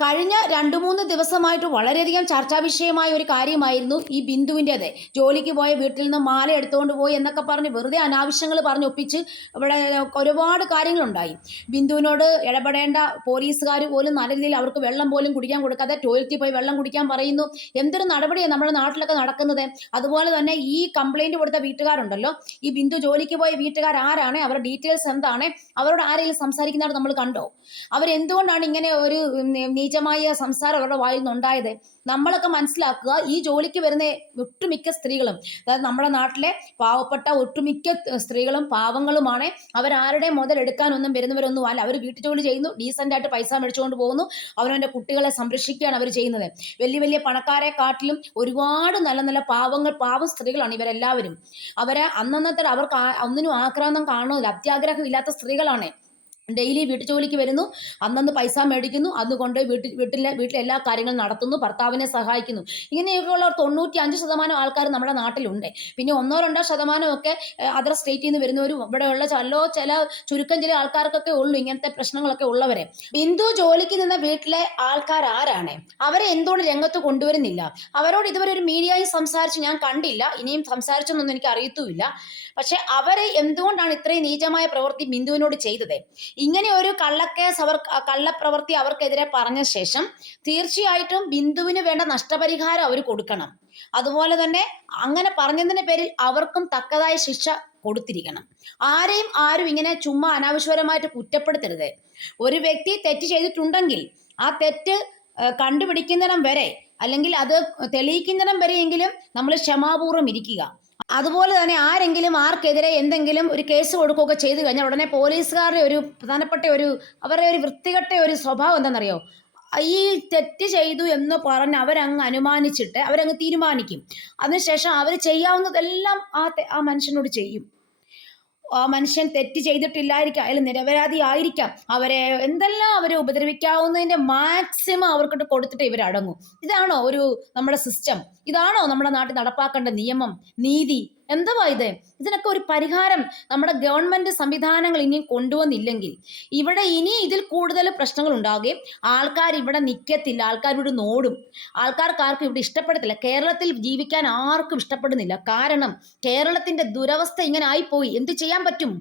കഴിഞ്ഞ 2-3 ദിവസമായിട്ട് വളരെയധികം ചർച്ചാ വിഷയമായ ഒരു കാര്യമായിരുന്നു ഈ ബിന്ദുവിൻ്റേത്. ജോലിക്ക് പോയ വീട്ടിൽ നിന്ന് മാല എടുത്തുകൊണ്ട് പോയി എന്നൊക്കെ പറഞ്ഞ് വെറുതെ അനാവശ്യങ്ങൾ പറഞ്ഞൊപ്പിച്ച് ഇവിടെ ഒരുപാട് കാര്യങ്ങളുണ്ടായി. ബിന്ദുവിനോട് ഇടപെടേണ്ട പോലീസുകാർ പോലും നല്ല രീതിയിൽ അവർക്ക് വെള്ളം പോലും കുടിക്കാൻ കൊടുക്കാതെ ടോയ്ലറ്റിൽ പോയി വെള്ളം കുടിക്കാൻ പറയുന്നു. എന്തൊരു നടപടിയാണ് നമ്മുടെ നാട്ടിലൊക്കെ നടക്കുന്നത്. അതുപോലെ തന്നെ ഈ കംപ്ലൈൻറ്റ് കൊടുത്ത വീട്ടുകാരുണ്ടല്ലോ, ഈ ബിന്ദു ജോലിക്ക് പോയ വീട്ടുകാർ ആരാണ്, അവരുടെ ഡീറ്റെയിൽസ് എന്താണ്, അവരോട് ആരെങ്കിലും സംസാരിക്കുന്നതാണ് നമ്മൾ കണ്ടോ? അവരെന്തുകൊണ്ടാണ് ഇങ്ങനെ ഒരു നീചമായ സംസാരം അവരുടെ വായിൽ നിന്നുണ്ടായത്? നമ്മളൊക്കെ മനസ്സിലാക്കുക, ഈ ജോലിക്ക് വരുന്ന ഒട്ടുമിക്ക സ്ത്രീകളും, അതായത് നമ്മുടെ നാട്ടിലെ പാവപ്പെട്ട ഒട്ടുമിക്ക സ്ത്രീകളും പാവങ്ങളുമാണ്. അവരാരുടെ മുതലെടുക്കാനൊന്നും വരുന്നവരൊന്നും അല്ല. അവർ വീട്ടു ജോലി ചെയ്യുന്നു, ഡീസൻ്റായിട്ട് പൈസ മേടിച്ചുകൊണ്ട് പോകുന്നു, അവനവൻ്റെ കുട്ടികളെ സംരക്ഷിക്കുകയാണ് അവർ ചെയ്യുന്നത്. വലിയ വലിയ പണക്കാരെ കാട്ടിലും ഒരുപാട് നല്ല നല്ല പാവം സ്ത്രീകളാണ് ഇവരെല്ലാവരും. അവരെ അന്നന്നത്തെ അവർക്ക് ഒന്നിനും ആക്രാന്തം കാണുന്നില്ല, അത്യാഗ്രഹം ഇല്ലാത്ത സ്ത്രീകളാണ്. ഡെയിലി വീട്ടു ജോലിക്ക് വരുന്നു, അന്നന്ന് പൈസ മേടിക്കുന്നു, അതുകൊണ്ട് വീട്ടിലെ എല്ലാ കാര്യങ്ങളും നടത്തുന്നു, ഭർത്താവിനെ സഹായിക്കുന്നു. ഇങ്ങനെയൊക്കെയുള്ള 95% ആൾക്കാർ നമ്മുടെ നാട്ടിലുണ്ട്. പിന്നെ 1-2% ഒക്കെ അതർ സ്റ്റേറ്റിൽ നിന്ന് വരുന്നവരും ഇവിടെയുള്ള ചില ചുരുക്കം ചില ആൾക്കാർക്കൊക്കെ ഉള്ളൂ ഇങ്ങനത്തെ പ്രശ്നങ്ങളൊക്കെ ഉള്ളവരെ. ബിന്ദു ജോലിക്ക് നിന്ന വീട്ടിലെ ആൾക്കാർ ആരാണ്? അവരെ എന്തുകൊണ്ട് രംഗത്ത് കൊണ്ടുവരുന്നില്ല? അവരോട് ഇതുവരെ ഒരു മീഡിയയിൽ സംസാരിച്ച് ഞാൻ കണ്ടില്ല, ഇനിയും സംസാരിച്ചെന്നൊന്നും എനിക്ക് അറിയത്തുമില്ല. പക്ഷെ അവരെ എന്തുകൊണ്ടാണ് ഇത്രയും നീചമായ പ്രവൃത്തി ബിന്ദുവിനോട് ചെയ്തത്? ഇങ്ങനെ ഒരു കള്ളപ്രവൃത്തി അവർക്കെതിരെ പറഞ്ഞ ശേഷം തീർച്ചയായിട്ടും ബിന്ദുവിന് വേണ്ട നഷ്ടപരിഹാരം അവർ കൊടുക്കണം. അതുപോലെ തന്നെ അങ്ങനെ പറഞ്ഞതിന്റെ പേരിൽ അവർക്കും തക്കതായ ശിക്ഷ കൊടുത്തിരിക്കണം. ആരും ഇങ്ങനെ ചുമ്മാ അനാവശ്യപരമായിട്ട് കുറ്റപ്പെടുത്തരുത്. ഒരു വ്യക്തി തെറ്റ് ചെയ്തിട്ടുണ്ടെങ്കിൽ ആ തെറ്റ് കണ്ടുപിടിക്കുന്നിടം വരെ, അല്ലെങ്കിൽ അത് തെളിയിക്കുന്നിടം വരെയെങ്കിലും നമ്മൾ ക്ഷമാപൂർവ്വം ഇരിക്കുക. അതുപോലെ തന്നെ ആരെങ്കിലും ആർക്കെതിരെ എന്തെങ്കിലും ഒരു കേസ് കൊടുക്കുകയൊക്കെ ചെയ്തു കഴിഞ്ഞാൽ ഉടനെ പോലീസുകാരുടെ ഒരു പ്രധാനപ്പെട്ട അവരുടെ ഒരു വൃത്തികെട്ട ഒരു സ്വഭാവം എന്താണെന്നറിയോ? ഈ തെറ്റ് ചെയ്തു എന്ന് പറഞ്ഞ് അവരങ്ങ് അനുമാനിച്ചിട്ട് അവരങ്ങ് തീരുമാനിക്കും. അതിനുശേഷം അവർ ചെയ്യാവുന്നതെല്ലാം ആ മനുഷ്യനോട് ചെയ്യും. ആ മനുഷ്യൻ തെറ്റ് ചെയ്തിട്ടില്ലായിരിക്കാം, അതിൽ നിരപരാധി ആയിരിക്കാം, അവരെ എന്തെല്ലാം അവരെ ഉപദ്രവിക്കാവുന്നതിൻ്റെ മാക്സിമം അവർക്കിട്ട് കൊടുത്തിട്ട് ഇവരടങ്ങും. ഇതാണോ നമ്മുടെ സിസ്റ്റം? ഇതാണോ നമ്മുടെ നാട്ടിൽ നടപ്പാക്കേണ്ട നിയമം, നീതി? എന്തുവാ ഇത്? ഇതിനൊക്കെ ഒരു പരിഹാരം നമ്മുടെ ഗവൺമെന്റ് സംവിധാനങ്ങൾ ഇനിയും കൊണ്ടുവന്നില്ലെങ്കിൽ ഇവിടെ ഇനി ഇതിൽ കൂടുതൽ പ്രശ്നങ്ങൾ ഉണ്ടാവുകയും ആൾക്കാർ ഇവിടെ നിൽക്കത്തില്ല, ആൾക്കാർ ഇവിടെ നോടും. ആർക്കും ഇവിടെ ഇഷ്ടപ്പെടത്തില്ല. കേരളത്തിൽ ജീവിക്കാൻ ആർക്കും ഇഷ്ടപ്പെടുന്നില്ല. കാരണം കേരളത്തിന്റെ ദുരവസ്ഥ ഇങ്ങനെ ആയിപ്പോയി. എന്ത് ചെയ്യാൻ പറ്റും?